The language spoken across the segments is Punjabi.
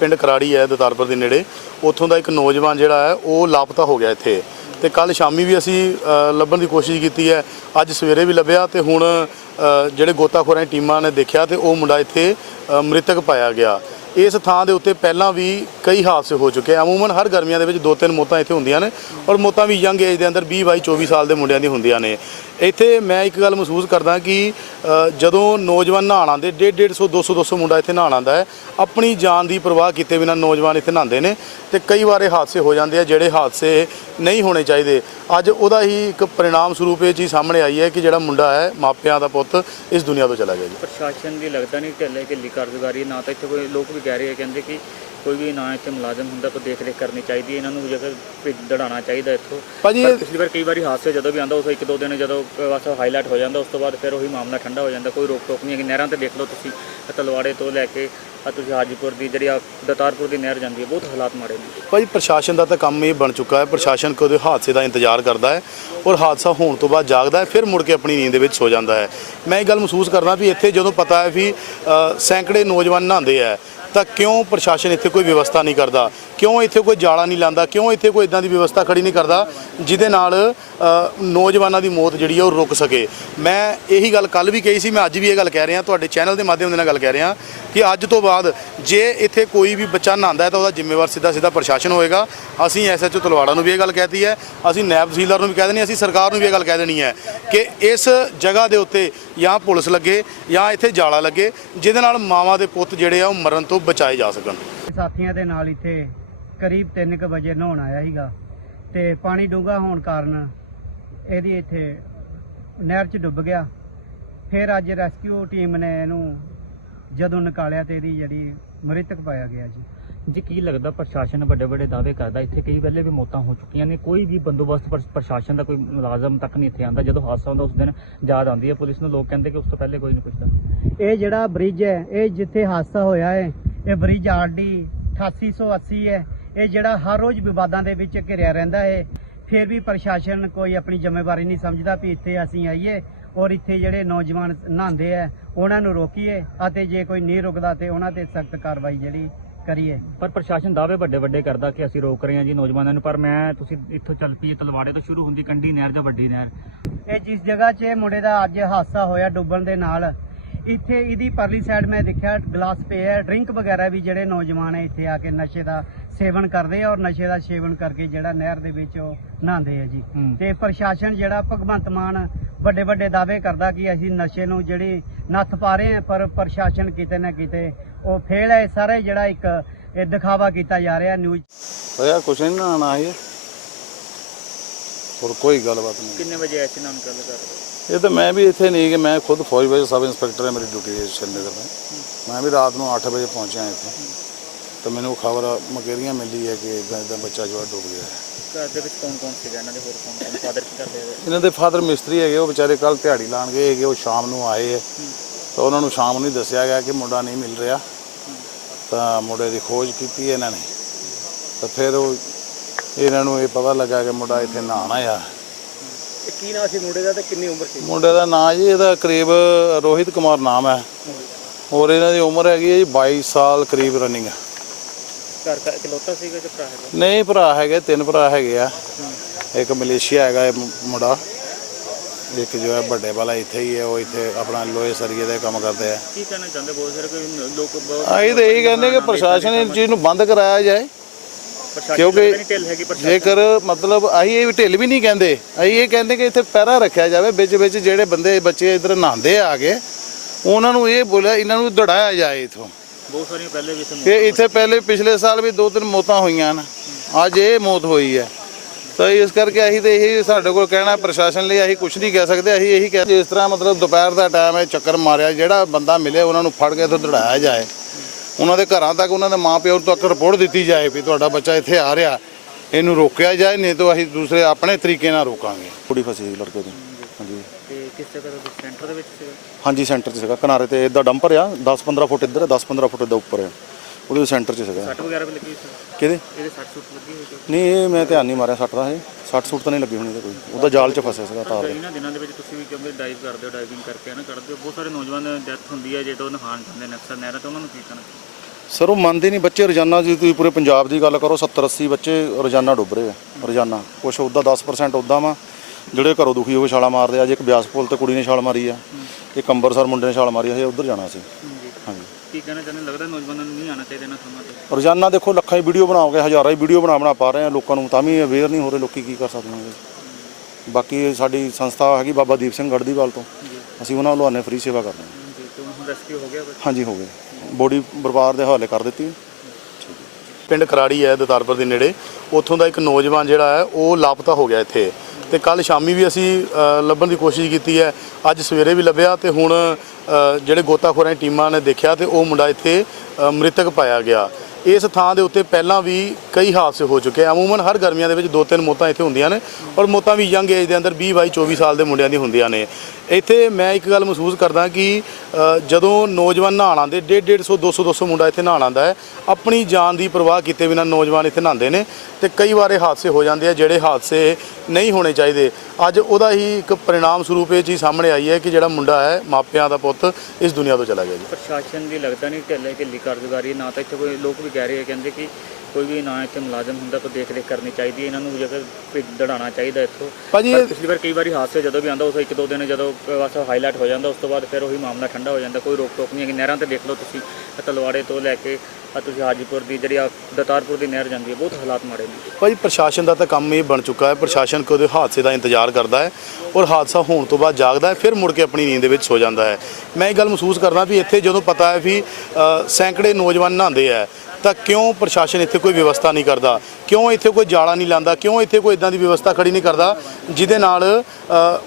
ਪਿੰਡ ਕਰਾੜੀ ਹੈ ਦਤਾਰਪੁਰ ਦੇ ਨੇੜੇ, ਉੱਥੋਂ ਦਾ ਇੱਕ ਨੌਜਵਾਨ ਜਿਹੜਾ ਹੈ, ਉਹ ਲਾਪਤਾ ਹੋ ਗਿਆ ਇੱਥੇ। ਤੇ ਕੱਲ ਸ਼ਾਮੀ ਵੀ ਅਸੀਂ ਲੱਭਣ ਦੀ ਕੋਸ਼ਿਸ਼ ਕੀਤੀ ਹੈ। ਅੱਜ ਸਵੇਰੇ ਵੀ ਲੱਭਿਆ ਤੇ ਹੁਣ ਜਿਹੜੇ ਗੋਤਾਖੋਰਾਂ ਦੀ ਟੀਮਾਂ ਨੇ ਦੇਖਿਆ ਤੇ ਉਹ ਮੁੰਡਾ ਇੱਥੇ ਮ੍ਰਿਤਕ ਪਾਇਆ ਗਿਆ। ਇਸ ਥਾਂ ਦੇ ਉੱਤੇ ਪਹਿਲਾਂ ਵੀ ਕਈ ਹਾਦਸੇ ਹੋ ਚੁੱਕੇ ਆ। ਅਮੂਮਨ ਹਰ ਗਰਮੀਆਂ ਦੇ ਵਿੱਚ ਦੋ ਤਿੰਨ ਮੌਤਾਂ ਇੱਥੇ ਹੁੰਦੀਆਂ ਨੇ ਔਰ ਮੌਤਾਂ ਵੀ ਯੰਗ ਏਜ ਦੇ ਅੰਦਰ 20 22 24 ਸਾਲ ਦੇ ਮੁੰਡਿਆਂ ਦੀ ਹੁੰਦੀਆਂ ਨੇ। ਇੱਥੇ ਮੈਂ ਇੱਕ ਗੱਲ ਮਹਿਸੂਸ ਕਰਦਾ ਕਿ ਜਦੋਂ ਨੌਜਵਾਨ ਨਹਾਉਣ ਆਉਂਦੇ 150 150 200 200 ਮੁੰਡਾ ਇੱਥੇ ਨਹਾਉਣ ਆਉਂਦਾ ਹੈ ਆਪਣੀ ਜਾਨ ਦੀ ਪਰਵਾਹ ਕੀਤੇ ਬਿਨਾਂ ਨੌਜਵਾਨ ਇੱਥੇ ਨਹਾਉਂਦੇ ਨੇ ਤੇ ਕਈ ਵਾਰ ਇਹ ਹਾਦਸੇ ਹੋ ਜਾਂਦੇ ਆ ਜਿਹੜੇ ਹਾਦਸੇ ਨਹੀਂ ਹੋਣੇ ਚਾਹੀਦੇ ਅੱਜ ਉਹਦਾ ਹੀ ਇੱਕ ਪਰਿਣਾਮ ਸਰੂਪ ਇਹ ਚੀਜ਼ ਸਾਹਮਣੇ ਆਈ ਹੈ ਕਿ ਜਿਹੜਾ ਮੁੰਡਾ ਹੈ ਮਾਪਿਆਂ ਦਾ ਪੁੱਤ ਇਸ ਦੁਨੀਆ ਤੋਂ ਚਲਾ ਗਿਆ ਜੀ ਪ੍ਰਸ਼ਾਸਨ ਦੀ ਲੱਗਦਾ ਨਹੀਂ ਢਿੱਲੇ ਢਿੱਲੀ ਕਾਰਗੁਜ਼ਾਰੀ। ਨਾ ਤਾਂ ਇੱਥੇ ਕੋਈ ਲੋਕ ਵੀ ਕਹਿ ਰਹੇ ਆ ਕਹਿੰਦੇ ਕਿ ਕੋਈ ਵੀ ਨਾ ਇੱਥੇ ਮੁਲਾਜ਼ਮ ਹੁੰਦਾ ਕੋਈ ਦੇਖ ਰੇਖ ਕਰਨੀ ਚਾਹੀਦੀ ਹੈ ਇਹਨਾਂ ਨੂੰ ਜਗ੍ਹਾ ਭੇਜ ਦੜਾਉਣਾ ਚਾਹੀਦਾ ਇੱਥੋਂ ਭਾਜੀ ਪਿਛਲੀ ਵਾਰ ਕਈ ਵਾਰੀ ਹਾਦਸੇ ਜਦੋਂ ਵੀ ਆਉਂਦਾ ਉਸ ਇੱਕ ਦੋ ਦਿਨ ਜਦੋਂ ਬਸ ਹਾਈਲਾਈਟ ਹੋ ਜਾਂਦਾ, ਉਸ ਤੋਂ ਬਾਅਦ ਫਿਰ ਉਹੀ ਮਾਮਲਾ ਠੰਡਾ ਹੋ ਜਾਂਦਾ, ਕੋਈ ਰੋਕ ਟੋਕ ਨਹੀਂ ਹੈ ਕਿ ਨਹਿਰਾਂ ਤੇ ਦੇਖ ਲਓ ਤੁਸੀਂ ਤਲਵਾੜੇ ਤੋਂ ਲੈ ਕੇ ਆ ਤੁਸੀਂ ਹਾਜੀਪੁਰ ਦੀ ਜਿਹੜੀ ਆ ਦਤਾਰਪੁਰ ਦੀ ਨਹਿਰ ਜਾਂਦੀ ਹੈ, ਬਹੁਤ ਹਾਲਾਤ ਮਾੜੇ ਨੇ। ਭਾਜੀ ਪ੍ਰਸ਼ਾਸਨ ਦਾ ਤਾਂ ਕੰਮ ਇਹ ਬਣ ਚੁੱਕਾ ਹੈ, ਪ੍ਰਸ਼ਾਸਨ ਕਦੇ ਹਾਦਸੇ ਦਾ ਇੰਤਜ਼ਾਰ ਕਰਦਾ ਹੈ ਔਰ ਹਾਦਸਾ ਹੋਣ ਤੋਂ ਬਾਅਦ ਜਾਗਦਾ ਹੈ, ਫਿਰ ਮੁੜ ਕੇ ਆਪਣੀ ਨੀਂਦ ਦੇ ਵਿੱਚ ਸੋ ਜਾਂਦਾ ਹੈ। ਮੈਂ ਇਹ ਗੱਲ ਮਹਿਸੂਸ ਕਰਨਾ ਵੀ ਇੱਥੇ ਜਦੋਂ ਪਤਾ ਹੈ ਵੀ ਸੈਂਕੜੇ ਨੌਜਵਾਨ ਨਹਾਉਂਦੇ ਆ ਤਾਂ ਕਿਉਂ ਪ੍ਰਸ਼ਾਸਨ ਇੱਥੇ ਕੋਈ ਵਿਵਸਥਾ ਨਹੀਂ ਕਰਦਾ? ਕਿਉਂ ਇੱਥੇ ਕੋਈ ਜਾਲਾ ਨਹੀਂ ਲਾਉਂਦਾ ਕਿਉਂ ਇੱਥੇ ਕੋਈ ਇਦਾਂ ਦੀ ਵਿਵਸਥਾ ਖੜੀ ਨਹੀਂ ਕਰਦਾ ਜਿਹਦੇ ਨਾਲ ਨੌਜਵਾਨਾਂ ਦੀ ਮੌਤ ਜਿਹੜੀ ਹੈ ਉਹ ਰੁਕ ਸਕੇ? ਮੈਂ ਇਹੀ ਗੱਲ ਕੱਲ ਵੀ ਕਹੀ ਸੀ, ਮੈਂ ਅੱਜ ਵੀ ਇਹ ਗੱਲ ਕਹਿ ਰਿਹਾ, ਤੁਹਾਡੇ ਚੈਨਲ ਦੇ ਮਾਧਿਅਮ ਦੇ ਨਾਲ ਗੱਲ ਕਹਿ ਰਿਹਾ ਕਿ ਅੱਜ ਤੋਂ ਬਾਅਦ ਜੇ ਇੱਥੇ ਕੋਈ ਵੀ ਬੱਚਾ ਨਹਾਉਂਦਾ ਹੈ ਤਾਂ ਉਹਦਾ ਜ਼ਿੰਮੇਵਾਰ ਸਿੱਧਾ ਸਿੱਧਾ ਪ੍ਰਸ਼ਾਸਨ ਹੋਏਗਾ। ਅਸੀਂ ਐਸਐਚਓ ਤਲਵਾੜਾ ਨੂੰ ਵੀ ਇਹ ਗੱਲ ਕਹਿਤੀ ਹੈ, ਅਸੀਂ ਨੈਬ ਤਹਿਸੀਲਦਾਰ ਨੂੰ ਵੀ ਕਹਿ ਦੇਣੀ ਅਸੀਂ ਸਰਕਾਰ ਨੂੰ ਵੀ ਇਹ ਗੱਲ ਕਹਿ ਦੇਣੀ ਹੈ ਕਿ ਇਸ ਜਗ੍ਹਾ ਦੇ ਉੱਤੇ ਜਾਂ ਪੁਲਿਸ ਲੱਗੇ ਜਾਂ ਇੱਥੇ ਜਾਲਾ ਲੱਗੇ, ਜਿਹਦੇ ਨਾਲ ਮਾਵਾਂ ਦੇ ਪੁੱਤ ਜਿਹੜੇ ਆ ਉਹ ਮਰਨ ਤੋਂ ਬਚਾਏ ਜਾ ਸਕਣ। ਸਾਥੀਆਂ ਦੇ ਨਾਲ ਇੱਥੇ ਕਰੀਬ 3:00 ਵਜੇ ਨਹਾਉਣ ਆਇਆ ਸੀਗਾ ਤੇ ਪਾਣੀ ਡੂੰਘਾ ਹੋਣ ਕਾਰਨ ਇਹਦੀ ਇੱਥੇ ਨਹਿਰ 'ਚ ਡੁੱਬ ਗਿਆ। ਫਿਰ ਅੱਜ ਰੈਸਕਿਊ ਟੀਮ ਨੇ ਇਹਨੂੰ ਜਦੋਂ ਨਿਕਾਲਿਆ ਤੇ ਇਹਦੀ ਜਿਹੜੀ ਮ੍ਰਿਤਕ ਪਾਇਆ ਗਿਆ ਜੀ। ਜੀ ਕੀ ਲੱਗਦਾ ਪ੍ਰਸ਼ਾਸਨ ਵੱਡੇ ਵੱਡੇ ਦਾਅਵੇ ਕਰਦਾ ਇੱਥੇ ਕਈ ਵੇਲੇ ਵੀ ਮੌਤਾਂ ਹੋ ਚੁੱਕੀਆਂ ਨੇ? ਕੋਈ ਵੀ ਬੰਦੋਬਸਤ ਪ੍ਰ- ਪ੍ਰਸ਼ਾਸਨ ਦਾ ਕੋਈ ਮੁਲਾਜ਼ਮ ਤੱਕ ਨਹੀਂ ਇੱਥੇ ਆਉਂਦਾ ਜਦੋਂ ਹਾਦਸਾ ਹੁੰਦਾ ਉਸ ਦਿਨ ਯਾਦ ਆਉਂਦੀ ਹੈ ਪੁਲਿਸ ਨੂੰ। ਲੋਕ ਕਹਿੰਦੇ ਕਿ ਉਸ ਤੋਂ ਪਹਿਲੇ ਕੋਈ ਨਹੀਂ ਪੁੱਛਦਾ। ਇਹ ਜਿਹੜਾ ਬ੍ਰਿਜ ਹੈ ਇਹ ਜਿੱਥੇ ਹਾਦਸਾ ਹੋਇਆ ਹੈ ਇਹ ਬ੍ਰਿਜ ਆਰਡੀ 8880 ਹੈ। ਇਹ ਜਿਹੜਾ ਹਰ ਰੋਜ਼ ਵਿਵਾਦਾਂ ਦੇ ਵਿੱਚ ਘਿਰਿਆ ਰਹਿੰਦਾ ਹੈ। ਫਿਰ ਵੀ ਪ੍ਰਸ਼ਾਸਨ ਕੋਈ ਆਪਣੀ ਜ਼ਿੰਮੇਵਾਰੀ ਨਹੀਂ ਸਮਝਦਾ ਵੀ ਇੱਥੇ ਅਸੀਂ ਆਈਏ ਔਰ ਇੱਥੇ ਜਿਹੜੇ ਨੌਜਵਾਨ ਨਹਾਉਂਦੇ ਆ ਉਹਨਾਂ ਨੂੰ ਰੋਕੀਏ ਅਤੇ ਜੇ ਕੋਈ ਨਹੀਂ ਰੁਕਦਾ ਤੇ ਉਹਨਾਂ ਤੇ ਸਖਤ ਕਾਰਵਾਈ ਜਿਹੜੀ ਕਰੀਏ। ਪਰ ਪ੍ਰਸ਼ਾਸਨ ਦਾਅਵੇ ਵੱਡੇ ਵੱਡੇ ਕਰਦਾ ਕਿ ਅਸੀਂ ਰੋਕ ਰਹੇ ਹਾਂ ਜੀ ਨੌਜਵਾਨਾਂ ਨੂੰ ਪਰ ਮੈਂ ਤੁਸੀਂ ਇੱਥੋਂ ਚੱਲ ਪਈ ਤਲਵਾੜੇ ਤੋਂ ਸ਼ੁਰੂ ਹੁੰਦੀ ਕੰਢੀ ਨਹਿਰ ਜਾਂ ਵੱਡੀ ਨਹਿਰ। ਇਹ ਜਿਸ ਜਗ੍ਹਾ 'ਚ ਇਹ ਮੁੰਡੇ ਦਾ ਅੱਜ ਹਾਦਸਾ ਹੋਇਆ ਡੁੱਬਣ ਦੇ ਨਾਲ ਇੱਥੇ ਇਹਦੀ ਪਰਲੀ ਸਾਈਡ ਮੈਂ ਦੇਖਿਆ ਗਲਾਸ ਪਏ ਹੈ ਡਰਿੰਕ ਵਗੈਰਾ ਵੀ ਜਿਹੜੇ ਨੌਜਵਾਨ ਹੈ ਇੱਥੇ ਆ ਕੇ ਨਸ਼ੇ ਦਾ ਸੇਵਨ ਕਰਦੇ ਆ ਔਰ ਨਸ਼ੇ ਦਾ ਸੇਵਨ ਕਰਕੇ ਜਿਹੜਾ ਨਹਿਰ ਦੇ ਵਿੱਚ ਉਹ ਨਹਾਉਂਦੇ ਆ ਜੀ। ਤੇ ਪ੍ਰਸ਼ਾਸਨ ਜਿਹੜਾ ਭਗਵੰਤ ਮਾਨ ਵੱਡੇ ਵੱਡੇ ਦਾਅਵੇ ਕਰਦਾ ਕਿ ਅਸੀਂ ਨਸ਼ੇ ਨੂੰ ਜਿਹੜੀ ਨੱਥ ਪਾ ਰਹੇ ਆ ਪਰ ਪ੍ਰਸ਼ਾਸਨ ਕਿਤੇ ਨਾ ਕਿਤੇ ਉਹ ਫੇਲ ਹੈ ਸਾਰੇ ਜਿਹੜਾ ਇੱਕ ਇਹ ਦਿਖਾਵਾ ਕੀਤਾ ਜਾ ਰਿਹਾ ਨਿਊਜ਼ ਹੋਇਆ ਕੁਛ ਨਹੀਂ ਨਾ ਨਾ ਹੈ ਹੋਰ ਕੋਈ ਗੱਲਬਾਤ ਨਹੀਂ। ਕਿੰਨੇ ਵਜੇ ਸੀ ਨਾਮ ਗੱਲ ਕਰ ਰਹੇ ਇਹ ਤਾਂ ਮੈਂ ਵੀ ਇੱਥੇ ਨਹੀਂ ਕਿ ਮੈਂ ਖੁਦ ਫੌਜ ਵਜੇ ਸਬ ਇੰਸਪੈਕਟਰ ਹੈ ਮੇਰੀ ਡਿਊਟੀ ਹੈ ਸ਼੍ਰੀਨਗਰ में ਮੈਂ ਵੀ ਰਾਤ ਨੂੰ 8 ਵਜੇ ਪਹੁੰਚਿਆ ਇੱਥੇ। ਤਾਂ ਮੈਨੂੰ ਖਬਰ ਮਕੇਰੀਆਂ ਮਿਲੀ ਹੈ ਕਿ ਇਦਾਂ ਇਦਾਂ ਬੱਚਾ ਜੋ ਹੈ ਡੁੱਬ ਗਿਆ ਹੈ। ਘਰ ਦੇ ਵਿੱਚ ਕੌਣ ਕੌਣ ਸੀਗਾ? ਇਹਨਾਂ ਦੇ ਹੋਰ ਕੌਣ ਕੌਣ ਫਾਦਰ ਕੀ ਕਰਦੇ ਹੋਏ? ਇਹਨਾਂ ਦੇ ਫਾਦਰ ਮਿਸਤਰੀ ਹੈਗੇ ਉਹ ਵਿਚਾਰੇ ਕੱਲ ਦਿਹਾੜੀ ਲਾਣ ਗਏ ਹੈਗੇ ਉਹ ਸ਼ਾਮ ਨੂੰ ਆਏ ਹੈ। ਤਾਂ ਉਹਨਾਂ ਨੂੰ ਸ਼ਾਮ ਨੂੰ ਹੀ ਦੱਸਿਆ ਗਿਆ ਕਿ ਮੁੰਡਾ ਨਹੀਂ ਮਿਲ ਰਿਹਾ। ਤਾਂ ਮੁੰਡੇ ਦੀ ਖੋਜ ਕੀਤੀ ਇਹਨਾਂ ਨੇ। ਤਾਂ ਫਿਰ ਉਹ ਇਹਨਾਂ ਨੂੰ ਇਹ ਪਤਾ ਲੱਗਾ ਕਿ ਮੁੰਡਾ ਇੱਥੇ ਨਹਾਉਣ ਆਇਆ। ਕੀ ਨਾਮ ਸੀ ਮੁੰਡੇ ਦਾ ਤੇ ਕਿੰਨੀ ਉਮਰ ਸੀ? ਮੁੰਡੇ ਦਾ ਨਾਂ ਜੀ ਇਹਦਾ ਕਰੀਬ ਰੋਹਿਤ ਕੁਮਾਰ ਨਾਮ ਹੈ। ਔਰ ਇਹਨਾਂ ਦੀ ਉਮਰ ਹੈਗੀ ਹੈ ਜੀ 22 ਸਾਲ ਕਰੀਬ ਰਨਿੰਗ ਘਰ ਦਾ ਇਕਲੌਤਾ ਸੀਗਾ ਜਾਂ ਭਰਾ ਹੈਗਾ? ਨਹੀਂ ਭਰਾ ਹੈਗੇ ਤਿੰਨ ਭਰਾ ਹੈਗੇ ਆ। ਇੱਕ ਮਲੇਸ਼ੀਆ ਹੈਗਾ ਇਹ ਮੁ- ਮੁੰਡਾ। ਇੱਕ ਜੋ ਹੈ ਵੱਡੇ ਵਾਲਾ ਇੱਥੇ ਹੀ ਹੈ ਉਹ ਇੱਥੇ ਆਪਣਾ ਲੋਹੇ ਸਰੀਏ ਦਾ ਕੰਮ ਕਰਦੇ ਆ। ਕੀ ਕਹਿਣਾ ਚਾਹੁੰਦੇ ਬਹੁਤ ਸਾਰੇ ਲੋਕ ਬਹੁਤ ਅਸੀਂ ਤਾਂ ਇਹੀ ਕਹਿੰਦੇ ਕਿ ਪ੍ਰਸ਼ਾਸਨ ਇਸ ਚੀਜ਼ ਨੂੰ ਬੰਦ ਕਰਾਇਆ ਜਾਏ ਕਿਉਂਕਿ ਜੇਕਰ ਮਤਲਬ ਅਸੀਂ ਇਹ ਢਿੱਲ ਵੀ ਨਹੀਂ ਕਹਿੰਦੇ ਅਸੀਂ ਇਹ ਕਹਿੰਦੇ ਕਿ ਇੱਥੇ ਪਹਿਰਾ ਰੱਖਿਆ ਜਾਵੇ ਵਿੱਚ ਵਿੱਚ ਜਿਹੜੇ ਬੰਦੇ ਬੱਚੇ ਇੱਧਰ ਨਹਾਉਂਦੇ ਆ ਕੇ ਉਹਨਾਂ ਨੂੰ ਇਹ ਬੋਲਿਆ ਇਹਨਾਂ ਨੂੰ ਦੜਾਇਆ ਜਾਏ ਇਥੋਂ। ਬਹੁਤ ਸਾਰੀਆਂ ਪਹਿਲੇ ਵੀ ਕਿ ਇੱਥੇ ਪਹਿਲੇ ਪਿਛਲੇ ਸਾਲ ਵੀ ਦੋ ਤਿੰਨ ਮੌਤਾਂ ਹੋਈਆਂ ਨੇ ਅੱਜ ਇਹ ਮੌਤ ਹੋਈ ਹੈ। ਤਾਂ ਇਸ ਕਰਕੇ ਅਸੀਂ ਤੇ ਇਹੀ ਸਾਡੇ ਕੋਲ ਕਹਿਣਾ ਪ੍ਰਸ਼ਾਸਨ ਲਈ ਅਸੀਂ ਕੁਝ ਨਹੀਂ ਕਹਿ ਸਕਦੇ ਅਸੀਂ ਇਹੀ ਕਹਿ ਜਿਸ ਤਰ੍ਹਾਂ ਮਤਲਬ ਦੁਪਹਿਰ ਦਾ ਟਾਈਮ ਹੈ ਚੱਕਰ ਮਾਰਿਆ ਜਿਹੜਾ ਬੰਦਾ ਮਿਲੇ ਉਹਨਾਂ ਨੂੰ ਫੜ ਕੇ ਇੱਥੋਂ ਦੜਾਇਆ ਜਾਏ। ਉਹਨਾਂ ਦੇ ਘਰਾਂ ਤੱਕ ਉਹਨਾਂ ਦੇ ਮਾਪਿਆਂ ਤੱਕ ਰਿਪੋਰਟ ਦਿੱਤੀ ਜਾਏ ਵੀ ਤੁਹਾਡਾ ਬੱਚਾ ਇੱਥੇ ਆ ਰਿਹਾ। ਇਹਨੂੰ ਰੋਕਿਆ ਜਾਏ ਨਹੀਂ ਤਾਂ ਅਸੀਂ ਦੂਸਰੇ ਆਪਣੇ ਤਰੀਕੇ ਨਾਲ ਰੋਕਾਂਗੇ। ਕੁੜੀ ਫਸੀ ਸੀ ਲੜਕੇ ਦੀ। ਹਾਂਜੀ। ਤੇ ਕਿਸ ਜਗ੍ਹਾ ਦਾ ਸੈਂਟਰ ਦੇ ਵਿੱਚ ਸੀਗਾ? ਹਾਂਜੀ ਸੈਂਟਰ 'ਚ ਸੀਗਾ। ਕਿਨਾਰੇ ਤੇ ਇਦਾਂ ਡੰਪਰ ਆ। 10-15 ਫੁੱਟ ਇੱਧਰ 10-15 ਫੁੱਟ ਦਾ ਉੱਪਰ ਆ ਉਹਦੇ ਸੈਂਟਰ 'ਚ ਸੀਗਾ। ਸੱਟ ਵਗੈਰਾ ਵੀ ਲੱਗੀ ਸੀ? ਕਿਹਦੇ? ਇਹਦੇ ਸੱਟ ਸੁੱਟ ਲੱਗੀ ਹੋਈ ਕੋਈ ਨਹੀਂ ਇਹ ਮੈਂ ਧਿਆਨ ਨਹੀਂ ਮਾਰਿਆ ਸੱਟ ਦਾ ਇਹ। ਸੱਟ ਸੁੱਟ ਤਾਂ ਨਹੀਂ ਲੱਗੀ ਹੋਣੀ ਕੋਈ। ਉਹਦਾ ਜਾਲ 'ਚ ਫਸਿਆ ਸੀਗਾ ਤਾਰ ਦੇ ਇਹਨਾਂ ਦਿਨਾਂ ਦੇ ਵਿੱਚ ਤੁਸੀਂ ਵੀ ਕਿਉਂਕਿ ਡਾਈਵ ਕਰਦੇ ਹੋ ਡਾਈਵਿੰਗ ਕਰਕੇ ਨਾ ਕਰਦੇ ਹੋ। ਬਹੁਤ ਸਾਰੇ ਨੌਜਵਾਨ ਡੈਥ ਹੁੰਦੀ ਹੈ ਜਦੋਂ ਨਹਾਉਣ ਜਾਂਦੇ ਨੇ ਅਕਸਰ ਨਹਿਰਾਂ ਤੇ। ਉਹਨਾਂ ਨੂੰ ਕੀ ਕਰਨਾ ਸਰ ਉਹ ਮੰਨਦੇ ਨਹੀਂ ਬੱਚੇ। ਰੋਜ਼ਾਨਾ ਜੇ ਤੁਸੀਂ ਪੂਰੇ ਪੰਜਾਬ ਦੀ ਗੱਲ ਕਰੋ 70 80 ਬੱਚੇ ਰੋਜ਼ਾਨਾ ਡੁੱਬ ਰਹੇ ਆ ਰੋਜ਼ਾਨਾ। ਕੁਛ ਉਹਦਾ 10% ਉੱਦਾਂ ਵਾ। ਜਿਹੜੇ ਘਰੋਂ ਦੁਖੀ ਹੋ ਕੇ ਛਾਲਾ ਮਾਰਦੇ ਆ ਅੱਜ ਇੱਕ ਬਿਆਸ ਪੁਲ ਤੇ ਕੁੜੀ ਨੇ ਛਾਲ ਮਾਰੀ ਆ ਇੱਕ ਅੰਬਰਸਰ ਮੁੰਡੇ ਨੇ ਛਾਲ ਮਾਰੀ ਆ ਇਹ ਉੱਧਰ ਜਾਣਾ ਸੀ। ਕੀ ਕਹਿਣਾ ਚਾਹੁੰਦੇ? ਲੱਗਦਾ ਨੌਜਵਾਨਾਂ ਨੂੰ ਨਹੀਂ ਆਉਣਾ ਚਾਹੀਦਾ ਇਹਨਾਂ ਥਾਵਾਂ ਤੇ। ਰੋਜ਼ਾਨਾ ਦੇਖੋ ਲੱਖਾਂ ਹੀ ਵੀਡੀਓ ਬਣਾ ਕੇ ਹਜ਼ਾਰਾਂ ਹੀ ਵੀਡੀਓ ਬਣਾ ਬਣਾ ਪਾ ਰਹੇ ਆ ਲੋਕਾਂ ਨੂੰ ਤਾਂ ਵੀ ਅਵੇਅਰ ਨਹੀਂ ਹੋ ਰਹੇ ਲੋਕੀ ਕੀ ਕਰ ਸਕਦੇ ਨੇ। ਬਾਕੀ ਸਾਡੀ ਸੰਸਥਾ ਹੈਗੀ ਬਾਬਾ ਦੀਪ ਸਿੰਘ ਗੜਦੀਵਾਲ ਤੋਂ। ਅਸੀਂ ਉਹਨਾਂ ਵੱਲੋਂ ਆਨੇ ਫ੍ਰੀ ਸੇਵਾ ਕਰਦੇ ਹਾਂ। ਜੀ ਤੇ ਹੁਣ ਰੈਸਕਿਊ ਹੋ ਗਿਆ ਬਸ ਹਾਂਜੀ ਹੋ ਗਏ ਬੋਡੀ ਪਰਿਵਾਰ ਦੇ ਹਵਾਲੇ ਕਰ ਦਿੱਤੀ ਪਿੰਡ ਕਰਾੜੀ ਹੈ ਦਤਾਰਪੁਰ ਦੇ ਨੇੜੇ। ਉੱਥੋਂ ਦਾ ਇੱਕ ਨੌਜਵਾਨ ਜਿਹੜਾ ਹੈ ਉਹ ਲਾਪਤਾ ਹੋ ਗਿਆ ਇੱਥੇ। ਤੇ ਕੱਲ ਸ਼ਾਮੀ ਵੀ ਅਸੀਂ ਅ, ਲੱਭਣ ਦੀ ਕੋਸ਼ਿਸ਼ ਕੀਤੀ ਹੈ। ਅੱਜ ਸਵੇਰੇ ਵੀ ਲੱਭਿਆ ਤੇ ਹੁਣ ਜਿਹੜੇ ਗੋਤਾਖੋਰਾਂ ਦੀ ਟੀਮਾਂ ਨੇ ਦੇਖਿਆ ਤੇ ਉਹ ਮੁੰਡਾ ਇੱਥੇ ਮ੍ਰਿਤਕ ਪਾਇਆ ਗਿਆ। ਇਸ ਥਾਂ ਦੇ ਉੱਤੇ ਪਹਿਲਾਂ ਵੀ ਕਈ ਹਾਦਸੇ ਹੋ ਚੁੱਕੇ ਆ। ਅਮੂਮਨ ਹਰ ਗਰਮੀਆਂ ਦੇ ਵਿੱਚ ਦੋ ਤਿੰਨ ਮੌਤਾਂ ਇੱਥੇ ਹੁੰਦੀਆਂ ਨੇ ਔਰ ਮੌਤਾਂ ਵੀ ਯੰਗ ਏਜ ਦੇ ਅੰਦਰ 20 22 24 ਸਾਲ ਦੇ ਮੁੰਡਿਆਂ ਦੀ ਹੁੰਦੀਆਂ ਨੇ। ਇੱਥੇ ਮੈਂ ਇੱਕ ਗੱਲ ਮਹਿਸੂਸ ਕਰਦਾ ਕਿ ਜਦੋਂ ਨੌਜਵਾਨ ਨਹਾਉਣ ਆਉਂਦੇ 150 150 200 200 ਮੁੰਡਾ ਇੱਥੇ ਨਹਾਉਣ ਆਉਂਦਾ ਹੈ, ਆਪਣੀ ਜਾਨ ਦੀ ਪਰਵਾਹ ਕੀਤੇ ਬਿਨਾਂ ਨੌਜਵਾਨ ਇੱਥੇ ਨਹਾਉਂਦੇ ਨੇ ਤੇ ਕਈ ਵਾਰ ਇਹ ਹਾਦਸੇ ਹੋ ਜਾਂਦੇ ਆ ਜਿਹੜੇ ਹਾਦਸੇ ਨਹੀਂ ਹੋਣੇ ਚਾਹੀਦੇ। ਅੱਜ ਉਹਦਾ ਹੀ ਇੱਕ ਪਰਿਣਾਮ ਸਰੂਪ ਇਹ ਚੀਜ਼ ਸਾਹਮਣੇ ਆਈ ਹੈ ਕਿ ਜਿਹੜਾ ਮੁੰਡਾ ਹੈ, ਮਾਪਿਆਂ ਦਾ ਪੁੱਤ ਇਸ ਦੁਨੀਆ ਤੋਂ ਚਲਾ ਗਿਆ ਜੀ। ਪ੍ਰਸ਼ਾਸਨ ਦੀ ਲੱਗਦਾ ਨਹੀਂ ਢਿੱਲੇ ਢਿੱਲੀ ਕਾਰਗੁਜ਼ਾਰੀ ਨਾ ਤਾਂ ਇੱਥੇ ਕੋਈ ਲੋਕ ਵੀ ਕਹਿ ਰਹੇ ਕਹਿੰਦੇ ਕਿ ਕੋਈ ਵੀ ਨਾ ਇੱਥੇ ਮੁਲਾਜ਼ਮ ਹੁੰਦਾ ਕੋਈ ਦੇਖ ਰੇਖ ਕਰਨੀ ਚਾਹੀਦੀ ਹੈ ਇਹਨਾਂ ਨੂੰ ਜਗ੍ਹਾ ਭੇਜ ਦੜਾਉਣਾ ਚਾਹੀਦਾ ਇੱਥੋਂ। ਭਾਜੀ ਪਰ ਪਿਛਲੀ ਵਾਰ ਕਈ ਵਾਰੀ ਹਾਦਸੇ ਜਦੋਂ ਵੀ ਆਉਂਦਾ ਉਸ ਇੱਕ ਦੋ ਦਿਨ ਜਦੋਂ ਬਸ ਹਾਈਲਾਈਟ ਹੋ ਜਾਂਦਾ ਉਸ ਤੋਂ ਬਾਅਦ ਫਿਰ ਉਹੀ ਮਾਮਲਾ ਠੰਡਾ ਹੋ ਜਾਂਦਾ ਕੋਈ ਰੋਕ ਟੋਕ ਨਹੀਂ ਹੈਗੀ। ਨਹਿਰਾਂ ਤੇ ਦੇਖ ਲਓ ਤੁਸੀਂ ਤਲਵਾੜੇ ਤੋਂ ਲੈ ਕੇ ਆ ਤੁਸੀਂ ਹਾਜੀਪੁਰ ਦੀ ਜਿਹੜੀ ਆ ਦਤਾਰਪੁਰ ਦੀ ਨਹਿਰ ਜਾਂਦੀ ਹੈ ਬਹੁਤ ਹਾਲਾਤ ਮਾੜੇ ਨੇ। ਭਾਜੀ ਪ੍ਰਸ਼ਾਸਨ ਦਾ ਤਾਂ ਕੰਮ ਇਹ ਬਣ ਚੁੱਕਾ ਹੈ ਪ੍ਰਸ਼ਾਸਨ ਕਦੇ ਹਾਦਸੇ ਦਾ ਇੰਤਜ਼ਾਰ ਕਰਦਾ ਹੈ ਔਰ ਹਾਦਸਾ ਹੋਣ ਤੋਂ ਬਾਅਦ ਜਾਗਦਾ ਹੈ ਫਿਰ ਮੁੜ ਕੇ ਆਪਣੀ ਨੀਂਦ ਦੇ ਵਿੱਚ ਸੋ ਜਾਂਦਾ ਹੈ। ਮੈਂ ਇਹ ਗੱਲ ਮਹਿਸੂਸ ਕਰਦਾ ਵੀ ਇੱਥੇ ਜਦੋਂ ਪਤਾ ਹੈ ਵੀ ਅ, ਸੈਂਕੜੇ ਨੌਜਵਾਨ ਨਹਾਉਂਦੇ ਆ ਤਾਂ ਕਿਉਂ ਪ੍ਰਸ਼ਾਸਨ ਇੱਥੇ ਕੋਈ ਵਿਵਸਥਾ ਨਹੀਂ ਕਰਦਾ? ਕਿਉਂ ਇੱਥੇ ਕੋਈ ਜਾਲਾ ਨਹੀਂ ਲਾਉਂਦਾ ਕਿਉਂ ਇੱਥੇ ਕੋਈ ਇਦਾਂ ਦੀ ਵਿਵਸਥਾ ਖੜੀ ਨਹੀਂ ਕਰਦਾ ਜਿਹਦੇ ਨਾਲ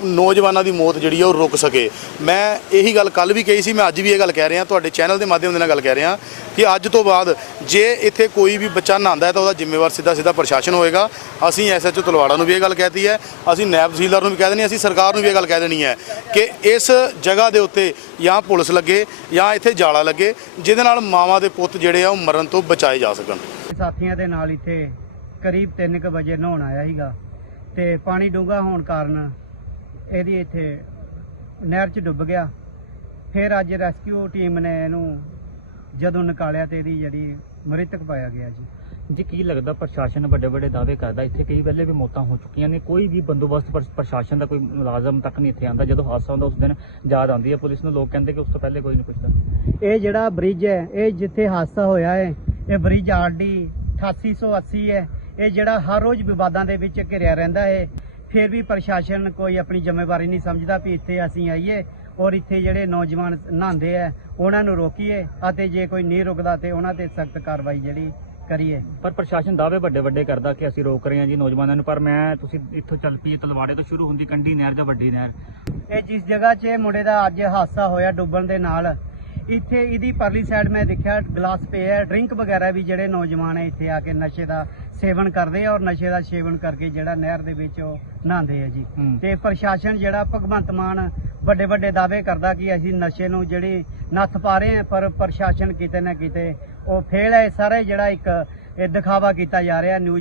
ਨੌਜਵਾਨਾਂ ਦੀ ਮੌਤ ਜਿਹੜੀ ਆ ਉਹ ਰੁਕ ਸਕੇ? ਮੈਂ ਇਹੀ ਗੱਲ ਕੱਲ ਵੀ ਕਹੀ ਸੀ, ਮੈਂ ਅੱਜ ਵੀ ਇਹ ਗੱਲ ਕਹਿ ਰਿਹਾ, ਤੁਹਾਡੇ ਚੈਨਲ ਦੇ ਮਾਧਿਅਮ ਦੇ ਨਾਲ ਗੱਲ ਕਹਿ ਰਿਹਾ ਕਿ ਅੱਜ ਤੋਂ ਬਾਅਦ ਜੇ ਇੱਥੇ ਕੋਈ ਵੀ ਬੱਚਾ ਨਹਾਉਂਦਾ ਹੈ ਤਾਂ ਉਹਦਾ ਜ਼ਿੰਮੇਵਾਰ ਸਿੱਧਾ ਸਿੱਧਾ ਪ੍ਰਸ਼ਾਸਨ ਹੋਏਗਾ। ਅਸੀਂ ਐਸਐਚਓ ਤਲਵਾੜਾ ਨੂੰ ਵੀ ਇਹ ਗੱਲ ਕਹਿਤੀ ਹੈ, ਅਸੀਂ ਨੈਬ ਤਹਿਸੀਲਦਾਰ ਨੂੰ ਵੀ ਕਹਿ ਦੇਣੀ ਅਸੀਂ ਸਰਕਾਰ ਨੂੰ ਵੀ ਇਹ ਗੱਲ ਕਹਿ ਦੇਣੀ ਹੈ ਕਿ ਇਸ ਜਗ੍ਹਾ ਦੇ ਉੱਤੇ ਜਾਂ ਪੁਲਿਸ ਲੱਗੇ ਜਾਂ ਇੱਥੇ ਜਾਲਾ ਲੱਗੇ, ਜਿਹਦੇ ਨਾਲ ਮਾਵਾਂ ਦੇ ਪੁੱਤ ਜਿਹੜੇ ਆ ਉਹ ਮਰਨ ਤੋਂ ਬਚਾਏ ਜਾ ਸਕਣ। ਸਾਥੀਆਂ ਦੇ ਨਾਲ ਇੱਥੇ ਕਰੀਬ 3:00 ਵਜੇ ਨਹਾਉਣ ਆਇਆ ਸੀਗਾ ਤੇ ਪਾਣੀ ਡੂੰਘਾ ਹੋਣ ਕਾਰਨ ਇਹਦੀ ਇੱਥੇ ਨਹਿਰ 'ਚ ਡੁੱਬ ਗਿਆ। ਫਿਰ ਅੱਜ ਰੈਸਕਿਊ ਟੀਮ ਨੇ ਇਹਨੂੰ ਜਦੋਂ ਨਿਕਾਲਿਆ ਤੇ ਇਹਦੀ ਜਿਹੜੀ ਮ੍ਰਿਤਕ ਪਾਇਆ ਗਿਆ ਜੀ। ਜੀ ਕੀ ਲੱਗਦਾ ਪ੍ਰਸ਼ਾਸਨ ਵੱਡੇ ਵੱਡੇ ਦਾਅਵੇ ਕਰਦਾ ਇੱਥੇ? ਕਈ ਵੇਲੇ ਵੀ ਮੌਤਾਂ ਹੋ ਚੁੱਕੀਆਂ ਨੇ। ਕੋਈ ਵੀ ਬੰਦੋਬਸਤ ਪ੍ਰ- ਪ੍ਰਸ਼ਾਸਨ ਦਾ ਕੋਈ ਮੁਲਾਜ਼ਮ ਤੱਕ ਨਹੀਂ ਇੱਥੇ ਆਉਂਦਾ ਜਦੋਂ ਹਾਦਸਾ ਹੁੰਦਾ ਉਸ ਦਿਨ ਯਾਦ ਆਉਂਦੀ ਹੈ। ਪੁਲਿਸ ਨੂੰ ਲੋਕ ਕਹਿੰਦੇ ਕਿ ਉਸ ਤੋਂ ਪਹਿਲੇ ਕੋਈ ਨਹੀਂ ਪੁੱਛਦਾ। ਇਹ ਜਿਹੜਾ ਬ੍ਰਿਜ ਹੈ ਇਹ ਜਿੱਥੇ ਹਾਦਸਾ ਹੋਇਆ ਹੈ ਇਹ ਬ੍ਰਿਜ ਆਰਡੀ 8880 ਹੈ। ਇਹ ਜਿਹੜਾ ਹਰ ਰੋਜ਼ ਵਿਵਾਦਾਂ ਦੇ ਵਿੱਚ ਘਿਰਿਆ ਰਹਿੰਦਾ ਹੈ। ਫਿਰ ਵੀ ਪ੍ਰਸ਼ਾਸਨ ਕੋਈ ਆਪਣੀ ਜ਼ਿੰਮੇਵਾਰੀ ਨਹੀਂ ਸਮਝਦਾ ਵੀ ਇੱਥੇ ਅਸੀਂ ਆਈਏ ਔਰ ਇੱਥੇ ਜਿਹੜੇ ਨੌਜਵਾਨ ਨਹਾਉਂਦੇ ਆ ਉਹਨਾਂ ਨੂੰ ਰੋਕੀਏ ਅਤੇ ਜੇ ਕੋਈ ਨਹੀਂ ਰੁਕਦਾ ਤੇ ਉਹਨਾਂ ਤੇ ਸਖਤ ਕਾਰਵਾਈ ਜਿਹੜੀ ਕਰੀਏ। ਪਰ ਪ੍ਰਸ਼ਾਸਨ ਦਾਅਵੇ ਵੱਡੇ ਵੱਡੇ ਕਰਦਾ ਕਿ ਅਸੀਂ ਰੋਕ ਰਹੇ ਹਾਂ ਜੀ ਨੌਜਵਾਨਾਂ ਨੂੰ ਪਰ ਮੈਂ ਤੁਸੀਂ ਇੱਥੋਂ ਚੱਲ ਪਈ ਤਲਵਾੜੇ ਤੋਂ ਸ਼ੁਰੂ ਹੁੰਦੀ ਕੰਢੀ ਨਹਿਰ ਜਾਂ ਵੱਡੀ ਨਹਿਰ। ਇਹ ਜਿਸ ਜਗ੍ਹਾ 'ਚ ਇਹ ਮੁੰਡੇ ਦਾ ਅੱਜ ਹਾਦਸਾ ਹੋਇਆ ਡੁੱਬਣ ਦੇ ਨਾਲ ਇੱਥੇ ਇਹਦੀ ਪਰਲੀ ਸਾਈਡ ਮੈਂ ਦੇਖਿਆ ਗਲਾਸ ਪਏ ਆ ਡਰਿੰਕ ਵਗੈਰਾ ਵੀ ਜਿਹੜੇ ਨੌਜਵਾਨ ਹੈ ਇੱਥੇ ਆ ਕੇ ਨਸ਼ੇ ਦਾ ਸੇਵਨ ਕਰਦੇ ਆ ਔਰ ਨਸ਼ੇ ਦਾ ਸੇਵਨ ਕਰਕੇ ਜਿਹੜਾ ਨਹਿਰ ਦੇ ਵਿੱਚ ਉਹ ਨਹਾਉਂਦੇ ਆ ਜੀ। ਤੇ ਪ੍ਰਸ਼ਾਸਨ ਜਿਹੜਾ ਭਗਵੰਤ ਮਾਨ ਵੱਡੇ ਵੱਡੇ ਦਾਅਵੇ ਕਰਦਾ ਕਿ ਅਸੀਂ ਨਸ਼ੇ ਨੂੰ ਜਿਹੜੀ ਨੱਥ ਪਾ ਰਹੇ ਆ ਪਰ ਪ੍ਰਸ਼ਾਸਨ ਕਿਤੇ ਨਾ ਕਿਤੇ ਉਹ ਫੇਲ ਹੈ ਸਾਰਾ ਜਿਹੜਾ ਇੱਕ ਇਹ ਦਿਖਾਵਾ ਕੀਤਾ ਜਾ ਰਿਹਾ ਨਿਊਜ਼